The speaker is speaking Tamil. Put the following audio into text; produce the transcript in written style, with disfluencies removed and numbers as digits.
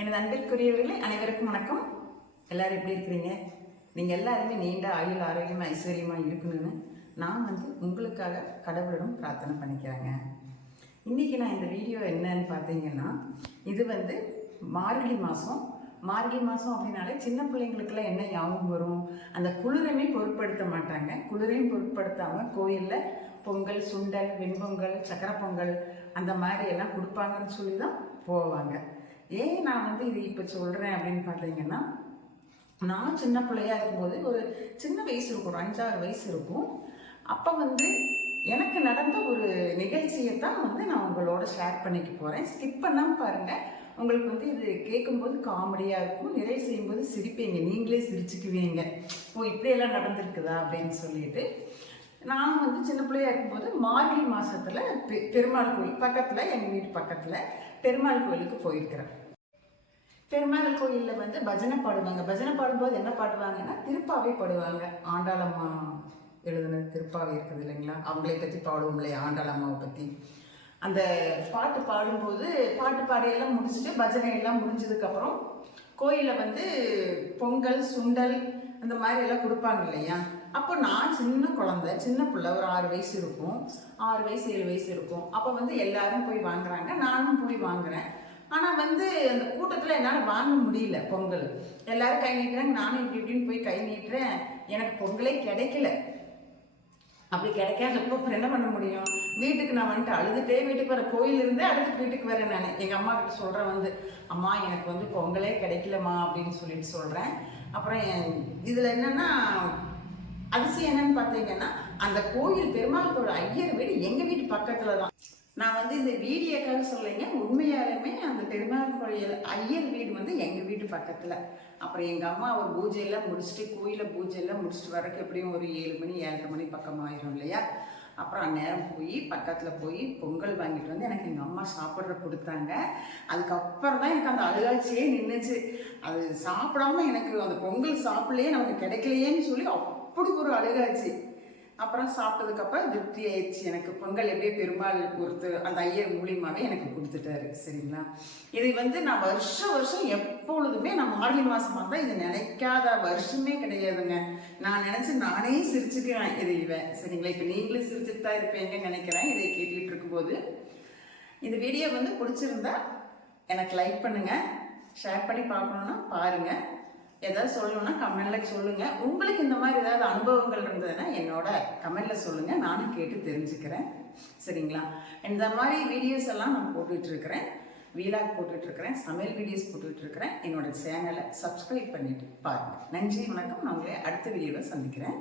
எனது அன்பிற்குரியவர்களே அனைவருக்கும் வணக்கம். எல்லாரும் எப்படி இருக்கிறீங்க? நீங்கள் எல்லாருமே நீண்ட ஆயுள் ஆரோக்கியமாக ஐஸ்வர்யமாக இருக்கணும்னு நான் உங்களுக்காக கடவுளிடம் பிரார்த்தனை பண்ணிக்கிறேங்க. இன்றைக்கி நான் இந்த வீடியோ என்னன்னு பார்த்தீங்கன்னா, இது மார்கழி மாதம். மார்கழி மாதம் அப்படின்னாலே சின்ன பிள்ளைங்களுக்கெல்லாம் என்ன ஞாபகம் வரும்? அந்த குளிரையுமே பொருட்படுத்த மாட்டாங்க. குளிரையும் பொருட்படுத்தாமல் கோயிலில் பொங்கல், சுண்டல், வெண்பொங்கல், சக்கரை பொங்கல் அந்த மாதிரி எல்லாம் கொடுப்பாங்கன்னு சொல்லி தான் போவாங்க. ஏன் நான் இது இப்போ சொல்கிறேன் அப்படின்னு பார்த்தீங்கன்னா, நான் சின்ன பிள்ளையா இருக்கும்போது ஒரு சின்ன வயசு இருக்கும், ஒரு 5-6 வயசு இருக்கும். அப்போ எனக்கு நடந்த ஒரு நிகழ்ச்சியை தான் நான் உங்களோட ஷேர் பண்ணிக்க போகிறேன். ஸ்கிப் பண்ணாமல் பாருங்கள். உங்களுக்கு இது கேட்கும்போது காமெடியாக இருக்கும், நிறைய செய்யும்போது சிரிப்பீங்க, நீங்களே சிரிச்சுக்குவீங்க. ஓ இப்படியெல்லாம் நடந்திருக்குதா அப்படின்னு சொல்லிட்டு. நான் சின்ன பிள்ளையா இருக்கும்போது மார்கழி மாதத்தில் பெருமாள் கோயில் பக்கத்தில், எங்கள் வீட்டு பக்கத்தில் பெருமாள் கோயிலுக்கு போயிருக்கிறேன். பெருமாள் கோயிலில் பஜனை பாடுவாங்க. பஜனை பாடும்போது என்ன பாடுவாங்கன்னா, திருப்பாவை பாடுவாங்க. ஆண்டாளம்மா எழுதுன திருப்பாவை இருக்குது இல்லைங்களா, அவங்களே பற்றி பாடுவோம் இல்லையா, ஆண்டாளம்மாவை பற்றி. அந்த பாட்டு பாடும்போது பாட்டு பாடையெல்லாம் முடிச்சுட்டு பஜனை எல்லாம் முடிஞ்சதுக்கப்புறம் கோயிலில் பொங்கல், சுண்டல் அந்த மாதிரி எல்லாம் கொடுப்பாங்க இல்லையா. அப்போ நான் சின்ன குழந்தை, சின்ன பிள்ளை, ஒரு 6 வயசு இருக்கும், 6 வயசு 7 வயசு இருக்கும். அப்போ எல்லாரும் போய் வாங்குறாங்க, நானும் போய் வாங்குறேன். ஆனால் அந்த கூட்டத்தில் என்னால் வாங்க முடியல பொங்கல். எல்லாரும் கை நீட்டுறாங்க, நானும் இப்படி இப்படின்னு போய் கை நீட்டுறேன். எனக்கு பொங்கலே கிடைக்கல. அப்படி கிடைக்காதப்போ அப்புறம் என்ன பண்ண முடியும்? வீட்டுக்கு நான் அழுதுகிட்டே வீட்டுக்கு வர, கோயிலிருந்தே அழுதுட்டு வீட்டுக்கு வரேன். நான் எங்கள் அம்மா கிட்ட சொல்கிறேன், அம்மா எனக்கு பொங்கலே கிடைக்கலம்மா அப்படின்னு சொல்லிட்டு சொல்கிறேன். அப்புறம் இதில் என்னென்னா அதிசயம் என்னன்னு பார்த்தீங்கன்னா, அந்த கோயில் பெருமாள் கோயில் ஐயர் வீடு எங்கள் வீட்டு பக்கத்தில் தான். நான் இந்த வீடியோக்காக சொல்லிங்க, உண்மையாலுமே அந்த பெருமாள் கோயில் ஐயர் வீடு எங்கள் வீட்டு பக்கத்தில். அப்புறம் எங்கள் அம்மா ஒரு பூஜையெல்லாம் முடிச்சுட்டு, கோயிலில் பூஜையெல்லாம் முடிச்சுட்டு வரக்கு எப்படியும் ஒரு 7 மணி 7:30 மணி பக்கம் ஆயிரும் இல்லையா. அப்புறம் அந்நேரம் போய் பக்கத்தில் போய் பொங்கல் வாங்கிட்டு எனக்கு எங்கள் அம்மா சாப்பிட்ற கொடுத்தாங்க. அதுக்கப்புறம் தான் எனக்கு அந்த அழுகாட்சியே நின்றுச்சு. அது சாப்பிடாம எனக்கு அந்த பொங்கல் சாப்பிடலையே, நமக்கு கிடைக்கலையேன்னு சொல்லி அப்படி ஒரு அழுகாச்சு. அப்புறம் சாப்பிட்டதுக்கப்புறம் திருப்தி ஆயிடுச்சு. எனக்கு பொங்கல் எப்படியே பெருமாள் அந்த ஐயர் மூலியமாகவே எனக்கு கொடுத்துட்டாரு. சரிங்களா. இது நான் வருஷம் எப்பொழுதுமே நான் மார்கழி மாதம் வந்தால் இது நினைக்காத வருஷமே கிடையாதுங்க. நான் நினச்சி நானே சிரிச்சுக்குவேன் இவன். சரிங்களா. இப்போ நீங்களும் சிரிச்சுட்டு தான் இருப்பீங்கன்னு நினைக்கிறேன் இதை கேட்டுட்டு இருக்கும்போது. இந்த வீடியோ பிடிச்சிருந்தா எனக்கு லைக் பண்ணுங்கள், ஷேர் பண்ணி பார்க்கணுன்னா பாருங்கள். ஏதாவது சொல்லணும்னா கமெண்ட்ல சொல்லுங்கள். உங்களுக்கு இந்த மாதிரி ஏதாவது அனுபவங்கள் இருந்ததுன்னா என்னோட கமெண்ட்ல சொல்லுங்கள், நானும் கேட்டு தெரிஞ்சுக்கிறேன். சரிங்களா. இந்த மாதிரி வீடியோஸ் எல்லாம் நான் போட்டுட்ருக்கிறேன், வீலாக் போட்டுட்ருக்கிறேன், சமையல் வீடியோஸ் போட்டுட்ருக்கிறேன். என்னோட சேனலை சப்ஸ்கிரைப் பண்ணிட்டு பாருங்கள். நன்றி, வணக்கம். நான் உங்களை அடுத்த வீடியோவில் சந்திக்கிறேன்.